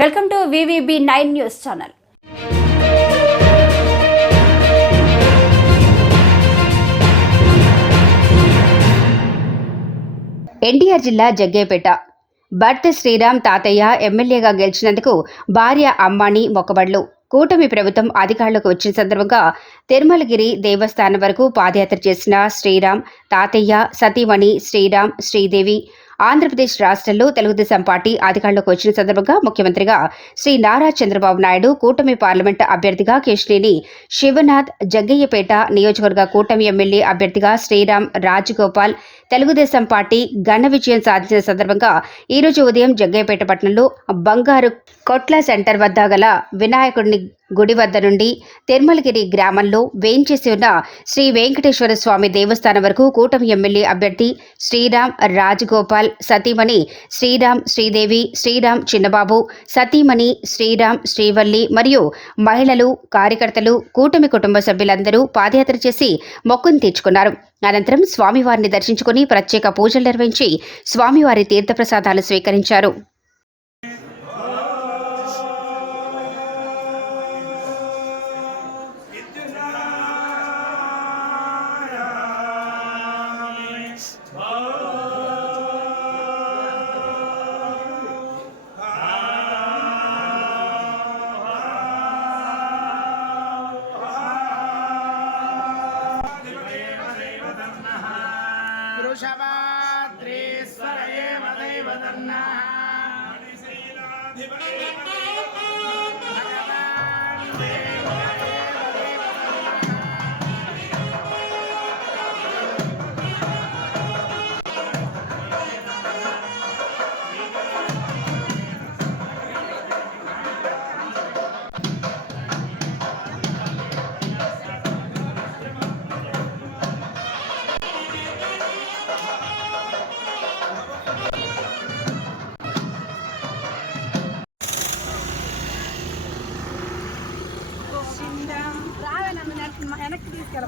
Welcome to VVB nine news channel. NTR జిల్లా జగ్గేపేట. భర్త శ్రీరామ్ తాతయ్య ఎమ్మెల్యేగా గెలిచినందుకు భార్య అమ్మాని మొక్కబడ్లు. కూటమి ప్రభుత్వం అధికారులకు వచ్చిన సందర్భంగా తిరుమలగిరి దేవస్థానం వరకు పాదయాత్ర చేసిన శ్రీరామ్ తాతయ్య సతీమణి శ్రీరామ్ శ్రీదేవి ఆంధ్రప్రదేశ్ రాష్ట్రంలో తెలుగుదేశం పార్టీ అధికారంలోకి వచ్చిన సందర్భంగా ముఖ్యమంత్రిగా శ్రీ నారా చంద్రబాబు నాయుడు కూటమి పార్లమెంట్ అభ్యర్థిగా కేశినేని శివనాథ్ జగ్గయ్యపేట నియోజకవర్గ కూటమి ఎమ్మెల్యే అభ్యర్థిగా శ్రీరామ్ రాజగోపాల్ తెలుగుదేశం పార్టీ ఘన విజయం సాధించిన సందర్భంగా ఈ రోజు ఉదయం జగ్గయ్యపేట పట్టణంలో బంగారు కొట్ల సెంటర్ వద్ద గల వినాయకుడిని గుడి వద్ద నుండి తిరుమలగిరి గ్రామంలో వేయించేసి ఉన్న శ్రీ వెంకటేశ్వర స్వామి దేవస్థానం వరకు కూటమి ఎమ్మెల్యే అభ్యర్థి శ్రీరామ్ రాజగోపాల్ సతీమణి శ్రీరామ్ శ్రీదేవి శ్రీరామ్ చిన్నబాబు సతీమణి శ్రీరామ్ శ్రీవల్లి మరియు మహిళలు కార్యకర్తలు కూటమి కుటుంబ సభ్యులందరూ పాదయాత్ర చేసి మొక్కును తీర్చుకున్నారు. అనంతరం స్వామివారిని దర్శించుకుని ప్రత్యేక పూజలు నిర్వహించి స్వామివారి తీర్థప్రసాదాలు స్వీకరించారు. భగవన్నా తీసుకెళ్ళ.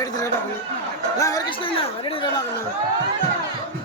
எடுத்து ரெடி ஆகணும். நான் ஒரு கிருஷ்ணன் ரெடி ரெடி ஆகணும்.